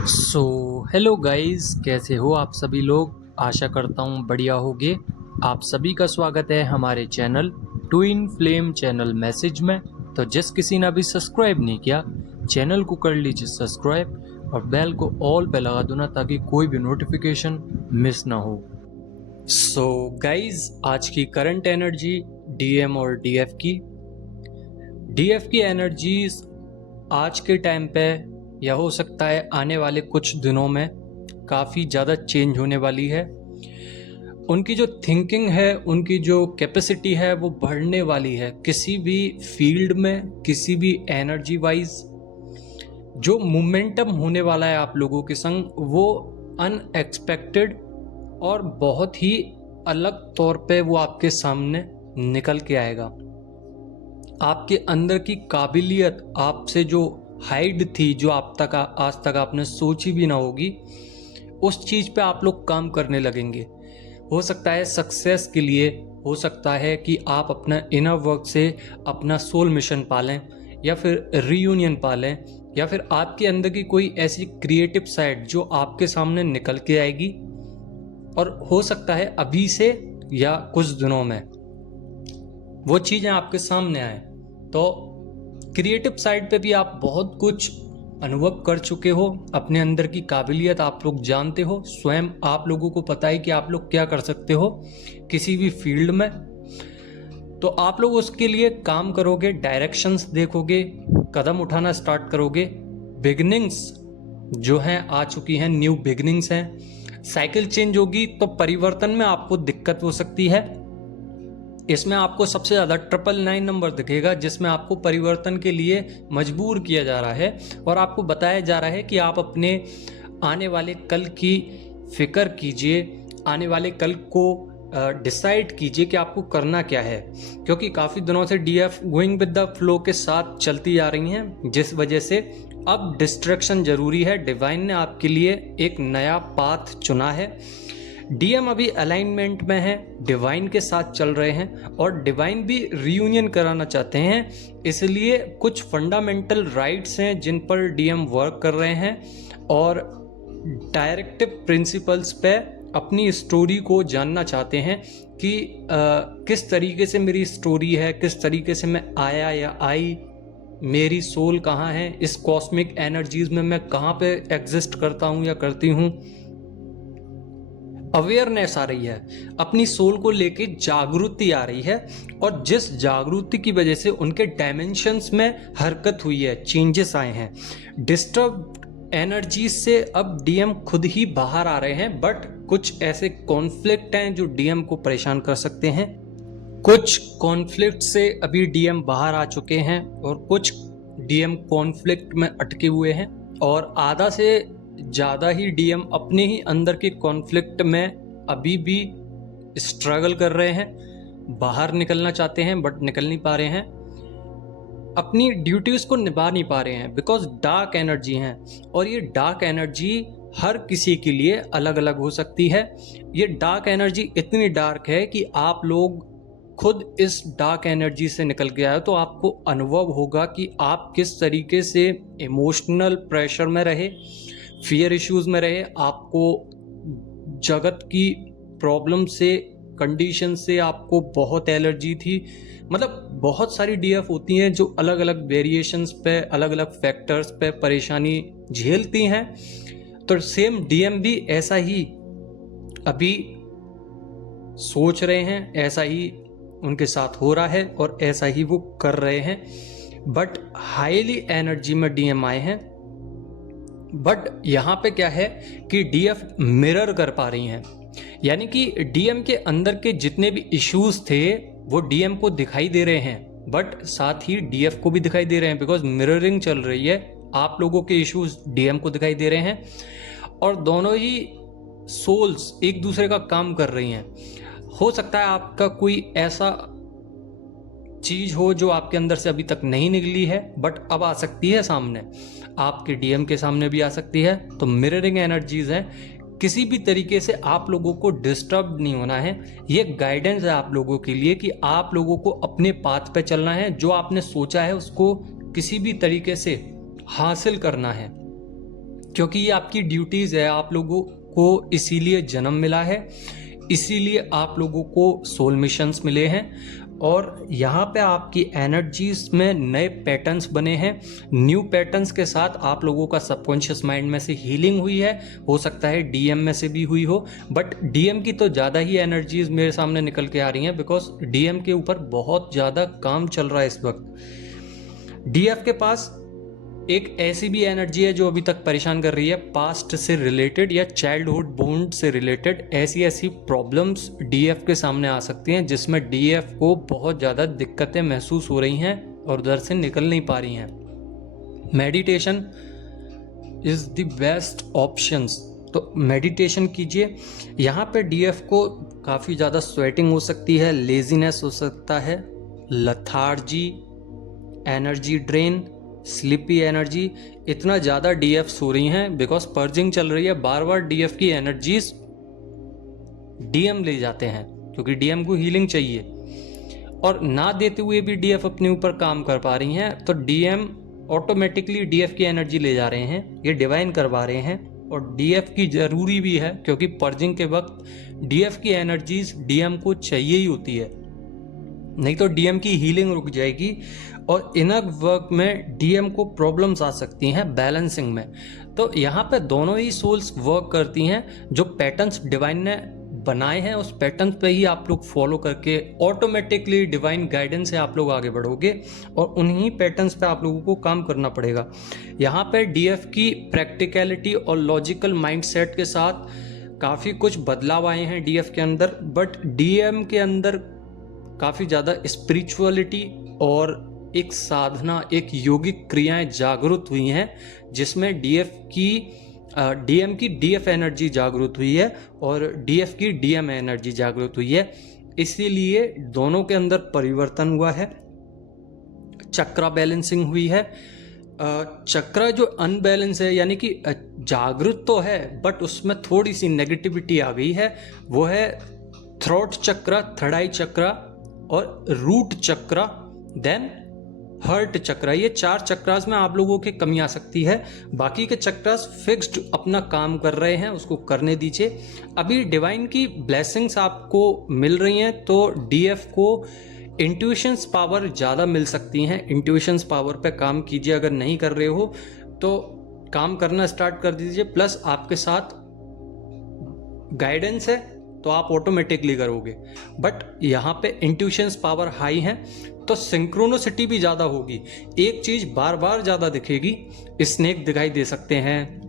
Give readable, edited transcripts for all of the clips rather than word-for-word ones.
So hello guys, कैसे हो आप सभी लोग। आशा करता हूँ बढ़िया होगे। आप सभी का स्वागत है हमारे channel twin flame channel message में। तो जिस किसी ने अभी सब्सक्राइब नहीं किया, चैनल को कर लीजिए सब्सक्राइब और बेल को ऑल पे लगा दो ना, ताकि कोई भी नोटिफिकेशन मिस ना हो। सो गाइस, आज की करंट एनर्जी डीएम और डीएफ की एनर्जीज आज के टाइम पे या हो सकता है आने वाले कुछ दिनों में काफ़ी ज़्यादा चेंज होने वाली है। उनकी जो थिंकिंग है, उनकी जो कैपेसिटी है वो बढ़ने वाली है। किसी भी फील्ड में, किसी भी एनर्जी वाइज जो मोमेंटम होने वाला है आप लोगों के संग, वो अनएक्सपेक्टेड और बहुत ही अलग तौर पे वो आपके सामने निकल के आएगा। आपके अंदर की काबिलियत आपसे जो हाइड थी, जो आप तक आज तक आपने सोची भी ना होगी, उस चीज़ पे आप लोग काम करने लगेंगे। हो सकता है सक्सेस के लिए, हो सकता है कि आप अपना इनर वर्क से अपना सोल मिशन पालें, या फिर रीयूनियन पालें, या फिर आपके अंदर की कोई ऐसी क्रिएटिव साइड जो आपके सामने निकल के आएगी। और हो सकता है अभी से या कुछ दिनों में वो चीज़ें आपके सामने आए। तो क्रिएटिव साइड पे भी आप बहुत कुछ अनुभव कर चुके हो। अपने अंदर की काबिलियत आप लोग जानते हो, स्वयं आप लोगों को पता है कि आप लोग क्या कर सकते हो किसी भी फील्ड में। तो आप लोग उसके लिए काम करोगे, डायरेक्शंस देखोगे, कदम उठाना स्टार्ट करोगे। बिगनिंग्स जो हैं आ चुकी हैं, न्यू बिगनिंग्स हैं। साइकिल चेंज होगी तो परिवर्तन में आपको दिक्कत हो सकती है। इसमें आपको सबसे ज़्यादा 999 नंबर दिखेगा, जिसमें आपको परिवर्तन के लिए मजबूर किया जा रहा है और आपको बताया जा रहा है कि आप अपने आने वाले कल की फिक्र कीजिए, आने वाले कल को डिसाइड कीजिए कि आपको करना क्या है। क्योंकि काफ़ी दिनों से DF going with the flow के साथ चलती आ रही हैं, जिस वजह से अब डिस्ट्रैक्शन जरूरी है। डिवाइन ने आपके लिए एक नया पाथ चुना है। डीएम अभी अलाइनमेंट में है, डिवाइन के साथ चल रहे हैं और डिवाइन भी रीयूनियन कराना चाहते हैं। इसलिए कुछ फंडामेंटल राइट्स हैं जिन पर डीएम वर्क कर रहे हैं और डायरेक्टिव प्रिंसिपल्स पे अपनी स्टोरी को जानना चाहते हैं कि किस तरीके से मेरी स्टोरी है, किस तरीके से मैं आया या आई, मेरी सोल कहाँ है, इस कॉस्मिक एनर्जीज में मैं कहाँ पे एग्जिस्ट करता हूँ या करती हूँ। अवेयरनेस आ रही है, अपनी सोल को लेके जागृति आ रही है और जिस जागृति की वजह से उनके डायमेंशंस में हरकत हुई है, चेंजेस आए हैं। डिस्टर्ब एनर्जीज से अब डीएम खुद ही बाहर आ रहे हैं, बट कुछ ऐसे कॉन्फ्लिक्ट हैं जो डीएम को परेशान कर सकते हैं। कुछ कॉन्फ्लिक्ट से अभी डीएम बाहर आ चुके हैं और कुछ डीएम कॉन्फ्लिक्ट में अटके हुए हैं और आधा से ज़्यादा ही डीएम अपने ही अंदर के कॉन्फ्लिक्ट में अभी भी स्ट्रगल कर रहे हैं, बाहर निकलना चाहते हैं बट निकल नहीं पा रहे हैं, अपनी ड्यूटीज़ को निभा नहीं पा रहे हैं, बिकॉज डार्क एनर्जी हैं। और ये डार्क एनर्जी हर किसी के लिए अलग अलग हो सकती है। ये डार्क एनर्जी इतनी डार्क है कि आप लोग खुद इस डार्क एनर्जी से निकल के आए तो आपको अनुभव होगा कि आप किस तरीके से इमोशनल प्रेशर में रहे, फियर इश्यूज में रहे। आपको जगत की प्रॉब्लम से, कंडीशन से आपको बहुत एलर्जी थी। मतलब बहुत सारी डीएफ होती हैं जो अलग अलग वेरिएशंस पे, अलग अलग फैक्टर्स पे परेशानी झेलती हैं। तो सेम डीएम भी ऐसा ही अभी सोच रहे हैं, ऐसा ही उनके साथ हो रहा है और ऐसा ही वो कर रहे हैं। बट हाईली एनर्जी में डीएम आए हैं। बट यहाँ पे क्या है कि डीएफ मिरर कर पा रही हैं, यानी कि डीएम के अंदर के जितने भी इश्यूज थे वो डीएम को दिखाई दे रहे हैं, बट साथ ही डीएफ को भी दिखाई दे रहे हैं, बिकॉज मिररिंग चल रही है। आप लोगों के इश्यूज डीएम को दिखाई दे रहे हैं और दोनों ही सोल्स एक दूसरे का काम कर रही हैं। हो सकता है आपका कोई ऐसा चीज हो जो आपके अंदर से अभी तक नहीं निकली है, बट अब आ सकती है सामने, आपके डीएम के सामने भी आ सकती है। तो मिररिंग एनर्जीज हैं। किसी भी तरीके से आप लोगों को डिस्टर्ब नहीं होना है। ये गाइडेंस है आप लोगों के लिए कि आप लोगों को अपने पाथ पे चलना है। जो आपने सोचा है उसको किसी भी तरीके से हासिल करना है। क्योंकि ये आपकी ड्यूटीज़ है, आप लोगों को इसीलिए जन्म मिला है, इसीलिए आप लोगों को सोल मिशंस मिले हैं और यहाँ पे आपकी एनर्जीज में नए पैटर्न्स बने हैं। न्यू पैटर्न्स के साथ आप लोगों का सबकॉन्शियस माइंड में से हीलिंग हुई है, हो सकता है डीएम में से भी हुई हो, बट डीएम की तो ज़्यादा ही एनर्जीज मेरे सामने निकल के आ रही हैं, बिकॉज डीएम के ऊपर बहुत ज़्यादा काम चल रहा है इस वक्त। डीएफ के पास एक ऐसी भी एनर्जी है जो अभी तक परेशान कर रही है, पास्ट से रिलेटेड या चाइल्डहुड बॉन्ड से रिलेटेड ऐसी ऐसी प्रॉब्लम्स डीएफ के सामने आ सकती हैं जिसमें डीएफ को बहुत ज़्यादा दिक्कतें महसूस हो रही हैं और उधर से निकल नहीं पा रही हैं। Meditation is the best options, तो मेडिटेशन कीजिए। यहाँ पे डीएफ को काफ़ी ज़्यादा स्वेटिंग हो सकती है, लेजीनेस हो सकता है, lethargy, energy drain, sleepy energy, इतना ज़्यादा डीएफ्स हो रही हैं बिकॉज पर्जिंग चल रही है। बार बार डीएफ की एनर्जीज डीएम ले जाते हैं क्योंकि डीएम को हीलिंग चाहिए, और ना देते हुए भी डीएफ अपने ऊपर काम कर पा रही हैं, तो डीएम ऑटोमेटिकली डीएफ की एनर्जी ले जा रहे हैं, ये डिवाइन करवा रहे हैं। और डीएफ की ज़रूरी भी है क्योंकि पर्जिंग के वक्त डीएफ की एनर्जीज डीएम को चाहिए ही होती है, नहीं तो डीएम की हीलिंग रुक जाएगी और इनर वर्क में डीएम को प्रॉब्लम्स आ सकती हैं बैलेंसिंग में। तो यहाँ पे दोनों ही सोल्स वर्क करती हैं। जो पैटर्न्स डिवाइन ने बनाए हैं उस पैटर्न पे ही आप लोग फॉलो करके ऑटोमेटिकली डिवाइन गाइडेंस से आप लोग आगे बढ़ोगे और उन्हीं पैटर्न्स पे आप लोगों को काम करना पड़ेगा। यहाँ पे डीएफ की प्रैक्टिकलिटी और लॉजिकल माइंडसेट के साथ काफ़ी कुछ बदलाव आए हैं डीएफ के अंदर, बट डीएम के अंदर काफ़ी ज़्यादा स्पिरिचुअलिटी और एक साधना, एक योगिक क्रियाएं जागृत हुई हैं जिसमें डीएम की डीएफ एनर्जी जागृत हुई है और डीएफ की डीएम एनर्जी जागृत हुई है, इसीलिए दोनों के अंदर परिवर्तन हुआ है। चक्रा बैलेंसिंग हुई है। चक्रा जो अनबैलेंस है, यानी कि जागृत तो है बट उसमें थोड़ी सी नेगेटिविटी आ गई है, वो है थ्रोट चक्रा, थर्ड आई चक्रा और रूट चक्रा, देन हर्ट चक्रा। ये 4 चक्रास में आप लोगों की कमी आ सकती है। बाकी के चक्रास फिक्स्ड अपना काम कर रहे हैं, उसको करने दीजिए। अभी डिवाइन की ब्लेसिंग्स आपको मिल रही हैं तो डीएफ को इंट्यूशंस पावर ज़्यादा मिल सकती हैं। इंट्यूशंस पावर पे काम कीजिए, अगर नहीं कर रहे हो तो काम करना स्टार्ट कर दीजिए। प्लस आपके साथ गाइडेंस है तो आप ऑटोमेटिकली करोगे, बट यहाँ पे इंट्यूशंस पावर हाई है तो सिंक्रोनोसिटी भी ज़्यादा होगी। एक चीज़ बार बार ज़्यादा दिखेगी, स्नेक दिखाई दे सकते हैं,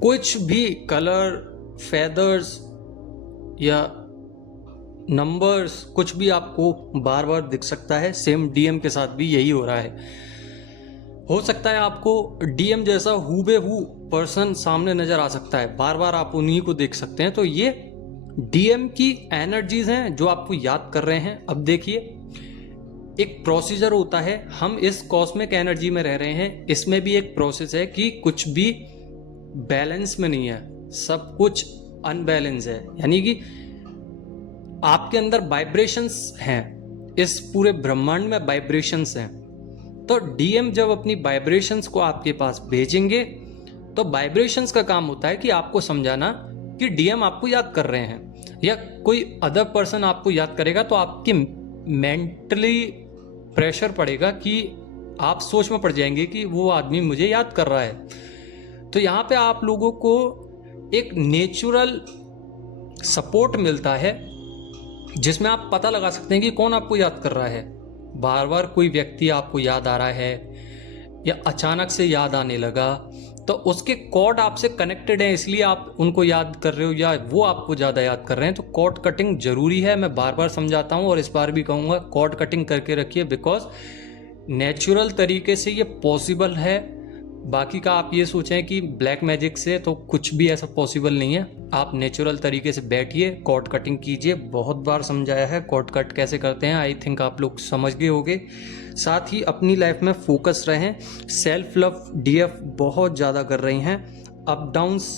कुछ भी कलर, फेदर्स या नंबर्स, कुछ भी आपको बार बार दिख सकता है। सेम डीएम के साथ भी यही हो रहा है। हो सकता है आपको डीएम जैसा हूबेहू पर्सन सामने नजर आ सकता है, बार बार आप उन्हीं को देख सकते हैं, तो ये डीएम की एनर्जीज हैं जो आपको याद कर रहे हैं। अब देखिए, एक प्रोसीजर होता है, हम इस कॉस्मिक एनर्जी में रह रहे हैं, इसमें भी एक प्रोसेस है कि कुछ भी बैलेंस में नहीं है, सब कुछ अनबैलेंस है, यानी कि आपके अंदर वाइब्रेशंस हैं, इस पूरे ब्रह्मांड में वाइब्रेशंस हैं। तो डीएम जब अपनी वाइब्रेशंस को आपके पास भेजेंगे तो वाइब्रेशंस का काम होता है कि आपको समझाना कि डीएम आपको याद कर रहे हैं, या कोई अदर पर्सन आपको याद करेगा तो आपकी मेंटली प्रेशर पड़ेगा कि आप सोच में पड़ जाएंगे कि वो आदमी मुझे याद कर रहा है। तो यहाँ पे आप लोगों को एक नेचुरल सपोर्ट मिलता है जिसमें आप पता लगा सकते हैं कि कौन आपको याद कर रहा है। बार बार कोई व्यक्ति आपको याद आ रहा है या अचानक से याद आने लगा तो उसके कॉर्ड आपसे कनेक्टेड हैं, इसलिए आप उनको याद कर रहे हो या वो आपको ज़्यादा याद कर रहे हैं। तो कॉर्ड कटिंग जरूरी है, मैं बार बार समझाता हूँ और इस बार भी कहूँगा, कॉर्ड कटिंग करके रखिए, बिकॉज नेचुरल तरीके से ये पॉसिबल है। बाकी का आप ये सोचें कि ब्लैक मैजिक से, तो कुछ भी ऐसा पॉसिबल नहीं है। आप नेचुरल तरीके से बैठिए, कॉर्ड कटिंग कीजिए। बहुत बार समझाया है कॉर्ड कट कैसे करते हैं, आई थिंक आप लोग समझ गए होंगे। साथ ही अपनी लाइफ में फोकस रहें। सेल्फ लव डीएफ बहुत ज़्यादा कर रही हैं। अप डाउन्स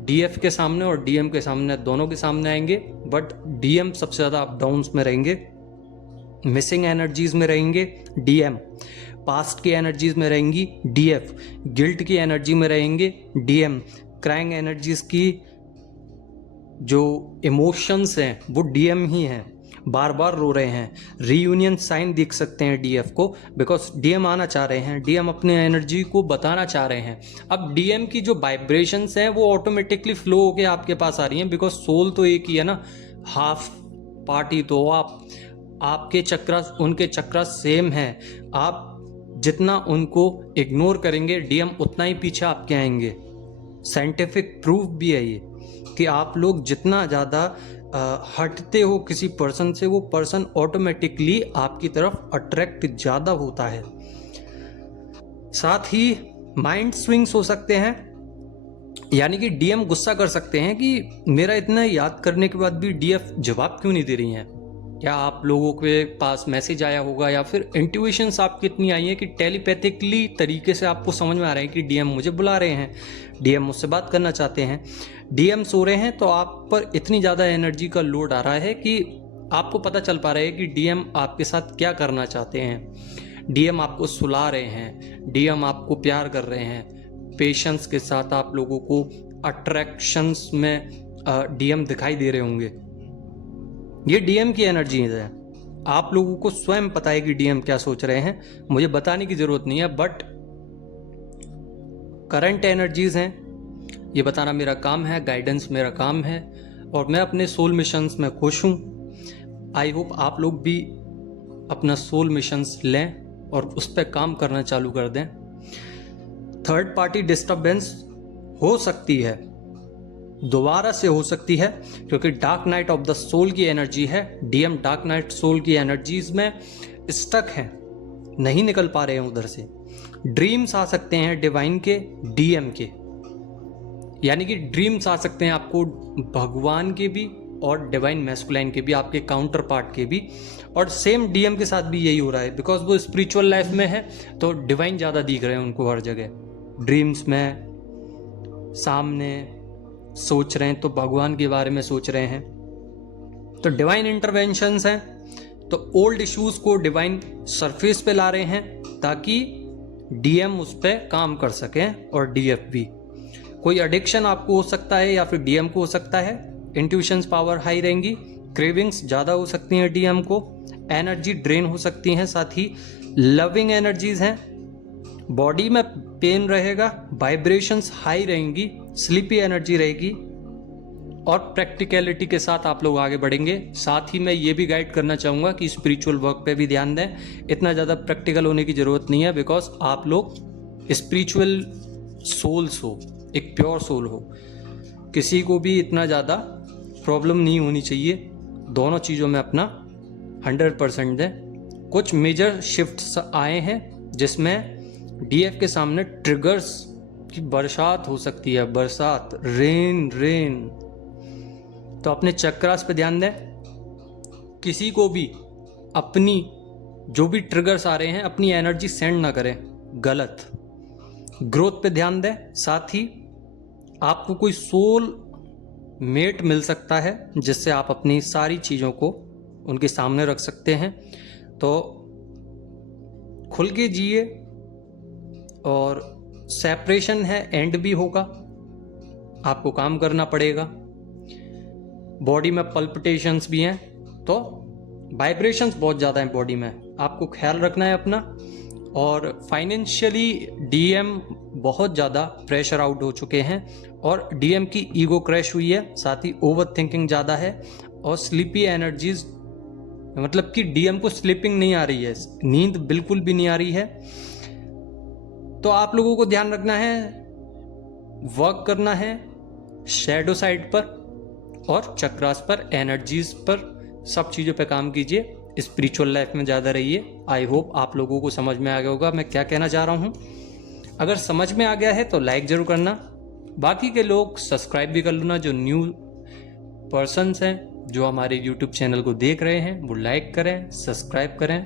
डीएफ के सामने और डीएम के सामने, दोनों के सामने आएंगे, बट डीएम सबसे ज़्यादा अप डाउन्स में रहेंगे। मिसिंग एनर्जीज में रहेंगे डीएम, पास्ट की एनर्जीज में रहेंगी डीएफ, गिल्ट की एनर्जी में रहेंगे डीएम, क्राइंग एनर्जीज की जो इमोशंस हैं वो डीएम ही हैं, बार बार रो रहे हैं, रीयूनियन साइन दिख सकते हैं डीएफ को, बिकॉज डीएम आना चाह रहे हैं, डीएम अपने एनर्जी को बताना चाह रहे हैं। अब डीएम की जो वाइब्रेशंस हैं वो ऑटोमेटिकली फ्लो होके आपके पास आ रही हैं, बिकॉज सोल तो एक ही है ना, हाफ पार्टी तो आपके चक्रा उनके चक्रा सेम हैं। आप जितना उनको इग्नोर करेंगे डीएम उतना ही पीछे आपके आएंगे। साइंटिफिक प्रूफ भी है ये कि आप लोग जितना ज़्यादा हटते हो किसी पर्सन से, वो पर्सन ऑटोमेटिकली आपकी तरफ अट्रैक्ट ज़्यादा होता है। साथ ही माइंड स्विंग्स हो सकते हैं, यानी कि डीएम गुस्सा कर सकते हैं कि मेरा इतना याद करने के बाद भी डीएफ जवाब क्यों नहीं दे रही हैं। क्या आप लोगों के पास मैसेज आया होगा या फिर इंट्यूशंस आपकी इतनी आई है कि टेलीपैथिकली तरीके से आपको समझ में आ रहा है कि डीएम मुझे बुला रहे हैं, डीएम मुझसे बात करना चाहते हैं, डीएम सो रहे हैं, तो आप पर इतनी ज़्यादा एनर्जी का लोड आ रहा है कि आपको पता चल पा रहा है कि डीएम आपके साथ क्या करना चाहते हैं। डीएम आपको सुला रहे हैं, डीएम आपको प्यार कर रहे हैं, पेशेंस के साथ आप लोगों को अट्रैक्शंस में डीएम दिखाई दे रहे होंगे। ये डीएम की एनर्जी है। आप लोगों को स्वयं पता है कि डीएम क्या सोच रहे हैं, मुझे बताने की जरूरत नहीं है, बट करंट एनर्जीज हैं, ये बताना मेरा काम है, गाइडेंस मेरा काम है, और मैं अपने सोल मिशंस में खुश हूँ। आई होप आप लोग भी अपना सोल मिशंस लें और उस पर काम करना चालू कर दें। थर्ड पार्टी डिस्टर्बेंस हो सकती है, दोबारा से हो सकती है, क्योंकि dark night of the soul की एनर्जी है। डीएम डार्क नाइट सोल की एनर्जीज में स्टक हैं, नहीं निकल पा रहे हैं उधर से। ड्रीम्स आ सकते हैं डिवाइन के, डीएम के, यानी कि ड्रीम्स आ सकते हैं आपको भगवान के भी और डिवाइन मैस्कुलाइन के भी, आपके काउंटर पार्ट के भी। और सेम डीएम के साथ भी यही हो रहा है, बिकॉज वो स्पिरिचुअल लाइफ में है तो डिवाइन ज़्यादा दिख रहे हैं उनको हर जगह। ड्रीम्स में सामने सोच रहे हैं तो भगवान के बारे में सोच रहे हैं, तो डिवाइन इंटरवेंशंस हैं। तो ओल्ड इश्यूज को डिवाइन सरफेस पे ला रहे हैं ताकि डीएम उस पर काम कर सकें और डीएफ भी। कोई एडिक्शन आपको हो सकता है या फिर डीएम को हो सकता है। इंट्यूशंस पावर हाई रहेंगी, क्रेविंग्स ज़्यादा हो सकती हैं डीएम को, एनर्जी ड्रेन हो सकती हैं, साथ ही लविंग एनर्जीज हैं। बॉडी में पेन रहेगा, वाइब्रेशंस हाई रहेंगी, स्लीपी एनर्जी रहेगी, और प्रैक्टिकलिटी के साथ आप लोग आगे बढ़ेंगे। साथ ही मैं ये भी गाइड करना चाहूँगा कि स्पिरिचुअल वर्क पे भी ध्यान दें। इतना ज़्यादा प्रैक्टिकल होने की ज़रूरत नहीं है, बिकॉज आप लोग स्पिरिचुअल सोल्स हो, एक प्योर सोल हो। किसी को भी इतना ज़्यादा प्रॉब्लम नहीं होनी चाहिए। दोनों चीज़ों में अपना 100% दें। कुछ मेजर शिफ्ट्स आए हैं जिसमें डीएफ के सामने ट्रिगर्स की बरसात हो सकती है, बरसात, रेन। तो अपने चक्रास पे ध्यान दें। किसी को भी अपनी जो भी ट्रिगर्स आ रहे हैं अपनी एनर्जी सेंड ना करें गलत। ग्रोथ पे ध्यान दें। साथ ही आपको कोई सोल मेट मिल सकता है जिससे आप अपनी सारी चीज़ों को उनके सामने रख सकते हैं। तो खुल के जिए, और सेपरेशन है, एंड भी होगा, आपको काम करना पड़ेगा। बॉडी में पल्पिटेशंस भी हैं, तो वाइब्रेशंस बहुत ज़्यादा हैं बॉडी में, आपको ख्याल रखना है अपना। और फाइनेंशियली डीएम बहुत ज़्यादा प्रेशर आउट हो चुके हैं, और डीएम की ईगो क्रैश हुई है, साथ ही ओवर थिंकिंग ज़्यादा है, और स्लीपी एनर्जीज, मतलब कि डीएम को स्लीपिंग नहीं आ रही है, नींद बिल्कुल भी नहीं आ रही है। तो आप लोगों को ध्यान रखना है, वर्क करना है शैडो साइड पर और चक्रास पर, एनर्जीज पर, सब चीज़ों पे काम कीजिए। स्पिरिचुअल लाइफ में ज़्यादा रहिए। आई होप आप लोगों को समझ में आ गया होगा मैं क्या कहना चाह रहा हूँ। अगर समझ में आ गया है तो लाइक ज़रूर करना, बाकी के लोग सब्सक्राइब भी कर लेना। जो न्यू पर्सन्स हैं जो हमारे यूट्यूब चैनल को देख रहे हैं वो लाइक करें, सब्सक्राइब करें।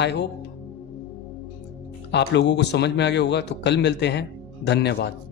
आई होप आप लोगों को समझ में आ गया होगा। तो कल मिलते हैं, धन्यवाद।